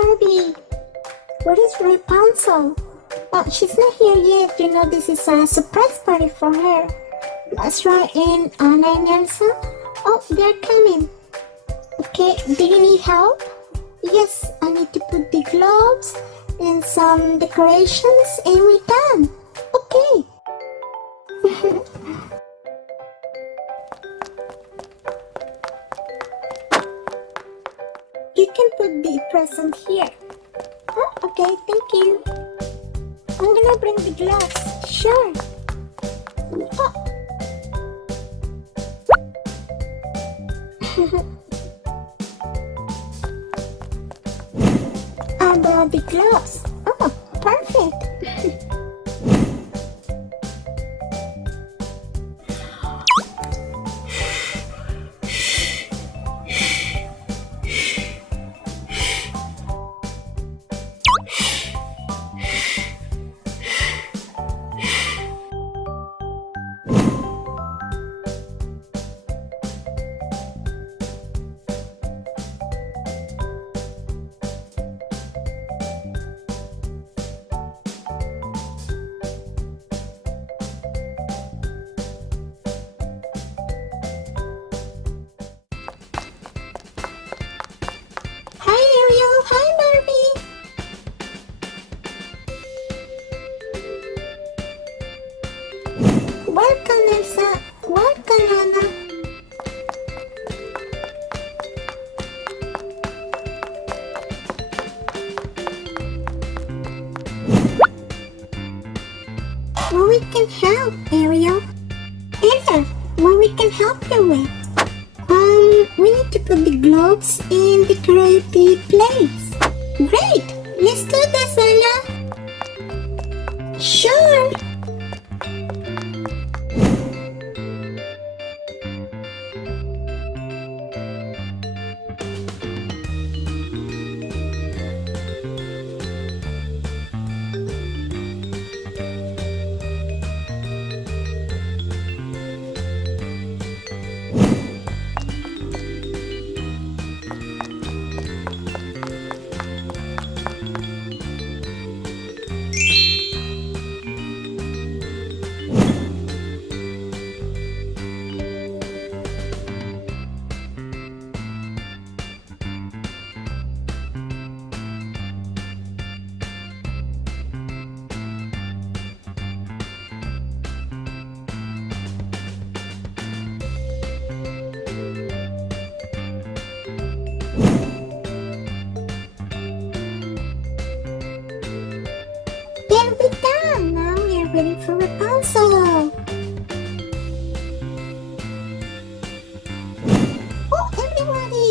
Barbie. Where is Rapunzel? Oh, she's not here yet. You know this is a surprise party for her. Let's try in Anna and Elsa. Oh, they're coming. Okay, do you need help? Yes, I need to put the gloves and some decorations and we're done. Okay. You can put the present here. Oh, okay, thank you. I'm gonna bring the gloves. Sure. Oh. I brought the gloves. Oh, perfect. Hi Ariel, hi Barbie. Welcome Elsa, welcome Anna. What we can help, Ariel? Ella, what we can help you with? We need to put the gloves and decorate the place. Great! Let's do this, Ella. Sure! Then we're done. Now we're ready for Rapunzel. Oh, everybody!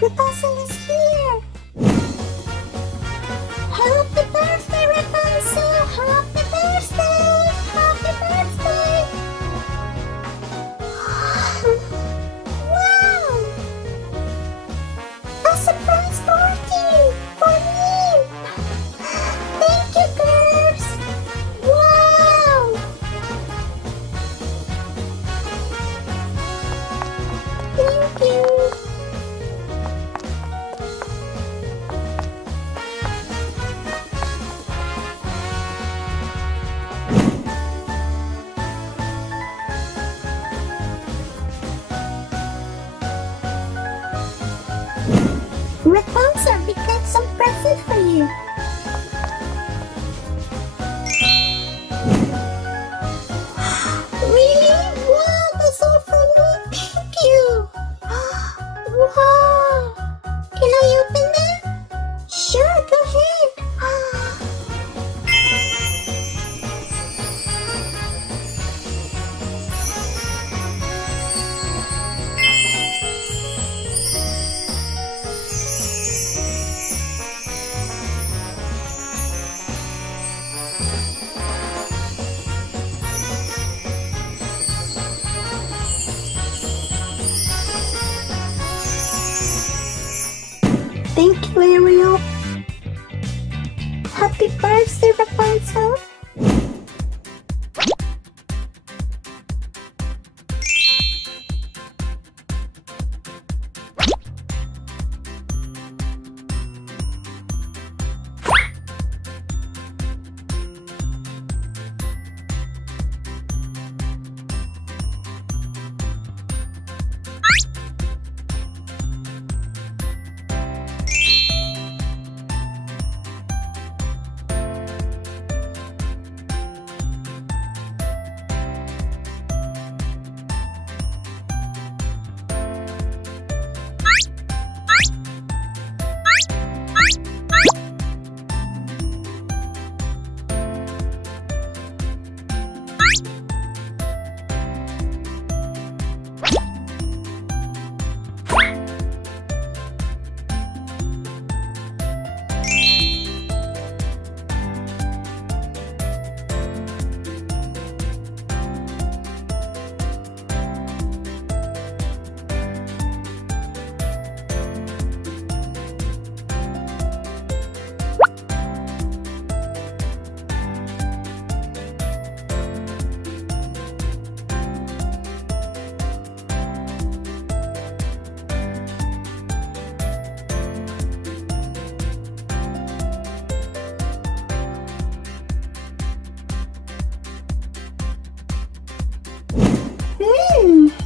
Rapunzel is here. Happy birthday, Rapunzel! Happy birthday! Happy birthday! Wow! A surprise party for me! Thank you, girls! Wow! Thank you! Rapunzel, we got some present for you. Really? Wow, that's all for me. Thank you. Wow. Can I open them? Sure, go ahead. Thank you, Ariel. Happy birthday, Rapunzel.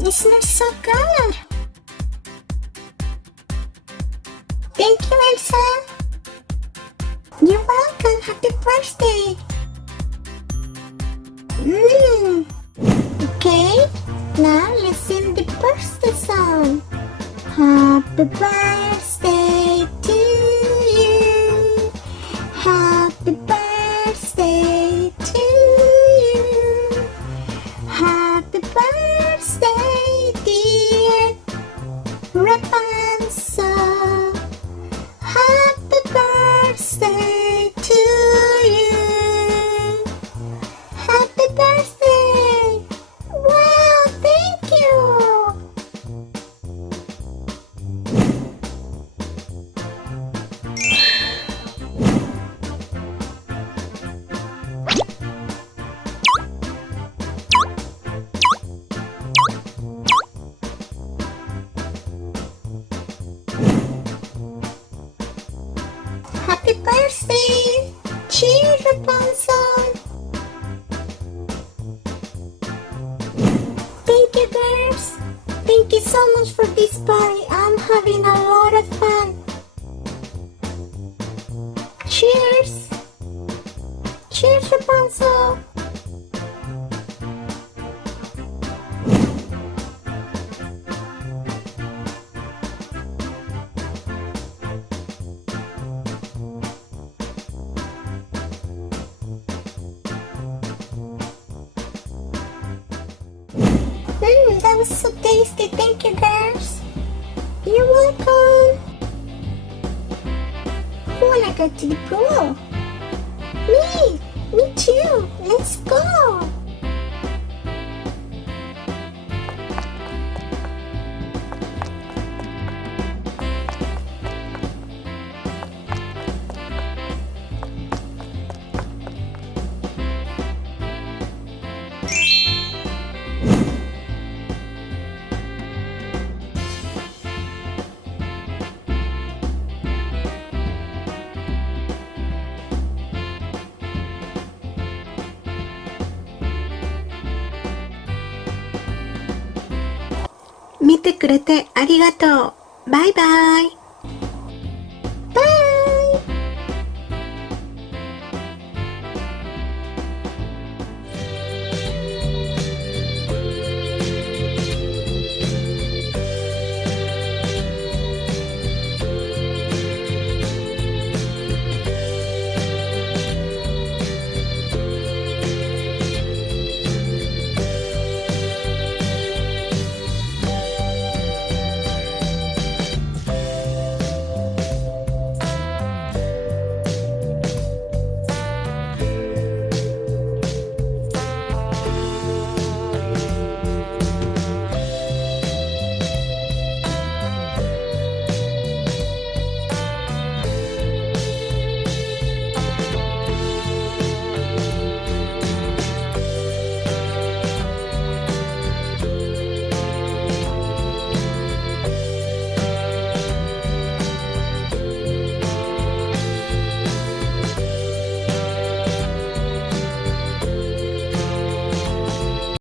It smells so good. Thank you, Elsa. You're welcome. Happy birthday. Okay, now let's sing the birthday song. Happy birthday to you. Happy birthday to you. Happy birthday, dear Rapunzel. Happy birthday to you. Happy birthday. Wow, thank you. Happy birthday! Cheers, Rapunzel! Thank you, girls! Thank you so much for this party. I'm having a lot of fun. Cheers! Cheers, Rapunzel! That was so tasty. Thank you, girls. You're welcome. Who wanna go to the pool? Me! Me too. Let's go.見てくれてありがとう。バイバイ。